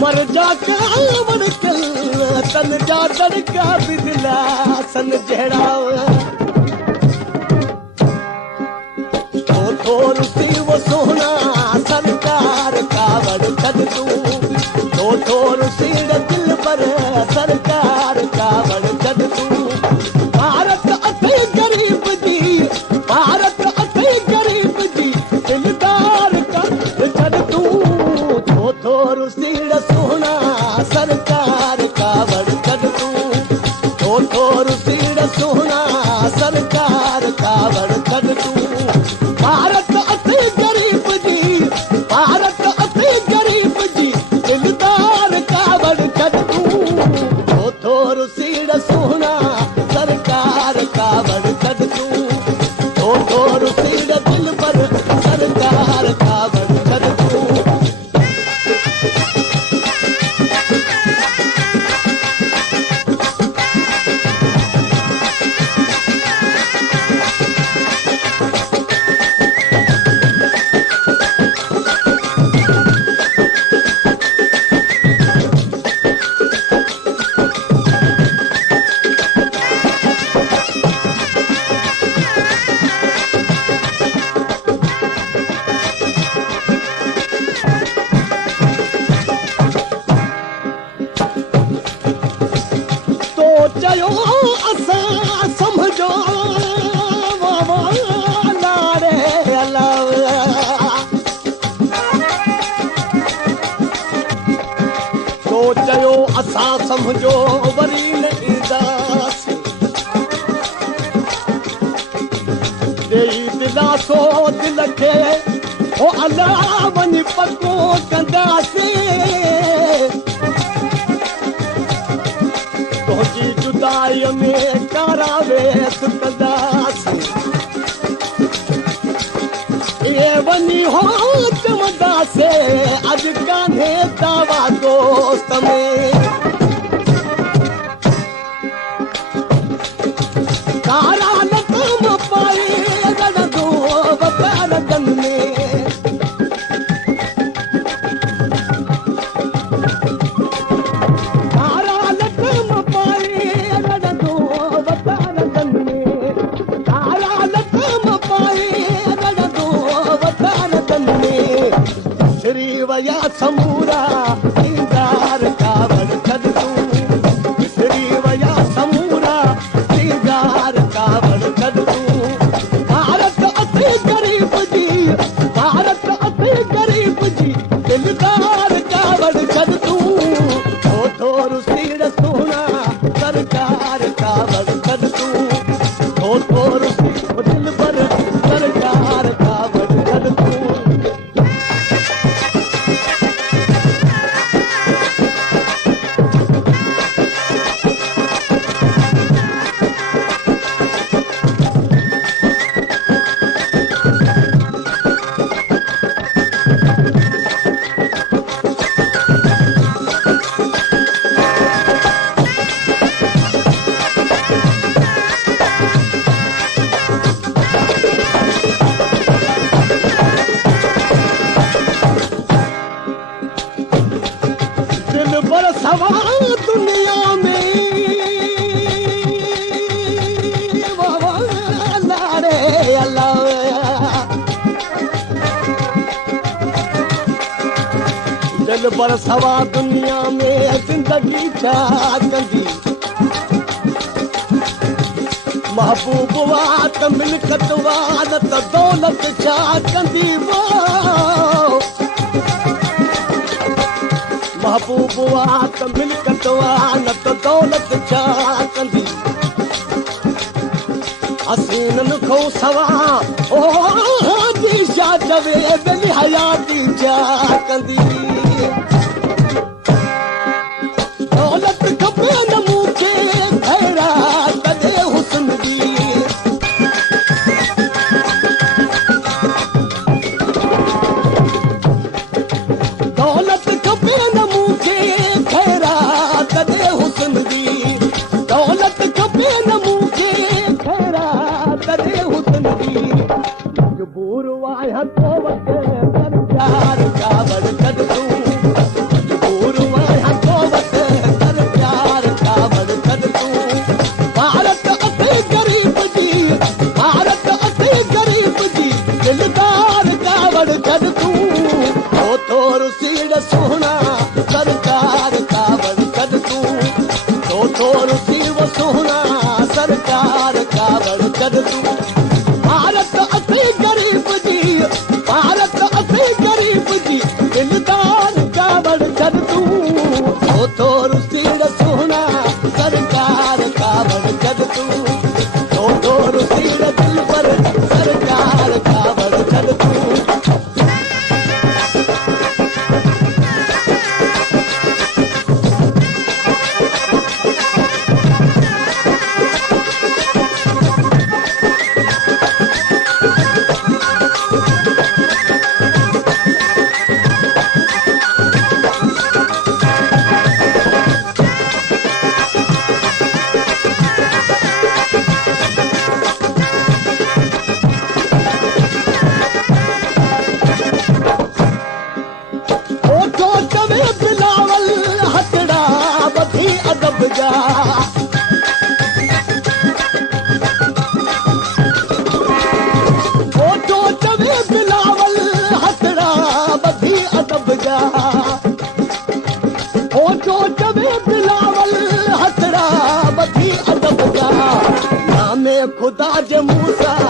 मर जा कावड़ कल तन जा दड़का बिदला सन जहड़ा तो थोर सी वो सोना सरकार कावड़ छद तू तो थोर सी दिल पर सरकार कावड़ छद तू भारत अथे गरीब जी भारत अथे गरीब जी दिलदार का छद तू तो थोर सी सोना सरकार कावड़ छद तू तो थोर सी सोना सरकार कावड़ छद तू भारत अथे गरीब जी भारत अथे गरीब जी दिलदार कावड़ छद तू तो थोर सी सोना सरकार कावड़ छद तू तो थोर सी दिल पर सरकार कावड़ छद तू चयो असां समझो लाड़े अलावा तो चयो असां समझो वरी न ईंदासीं ॾेई दिलासो दिल खे ओ अलाह वञी पको कंदासीं तुंहिंजी जुदाईअ में कारावेस कंदासीं इहे वञी हो चवंदासीं अॼु कान्हे दावा दोस्त में कारा लतम पाए लड़ंदो वकारनि में वया समूरा दीदार कावड़ छद तू बिसरी वया समूरा दीदार कावड़ छद तू भारत अथे गरीब जी भारत अथे गरीब जी दिलदार कावड़ छद तू तो थोर सीड़ सोना सरकार कावड़ छद तू तो थोर दिल पर सरकार कावड़ छद तू दुनिया में लाड़े दिल बरसवा दुनिया में जिंदगी छा कंदी महबूब वा त मिल्कत वा न त दौलत छा कंदी वो महबूब वा त मिल्कत वा न त दौलत छा कंदी हसीननि खां सवा ओ दिशा चवे दिलि हयाती छा कंदी दौलत खपे न मूंखे खैरात दे हुस्न जी दौलत खपे न मूंखे खैरात दे हुस्न जी दौलत खपे न मूंखे खैरात दे हुस्न जी मजबूर वाया तो वक़्त पर प्यार कावड़ छॾ सीड़ सोना सरकार कावड़ कद तूं थोरो सीड़ो सोना सरकार कावड़ कद तूं भारत असीं गरीब जी भारत असीं गरीब जी दिलदार कावड़ कद तूं थोरो सीड़ सोना सरकार कावड़ कद तूं थोरो सीड़ दिल पर सरकार कावड़ कद तूं खुदा जे मूसा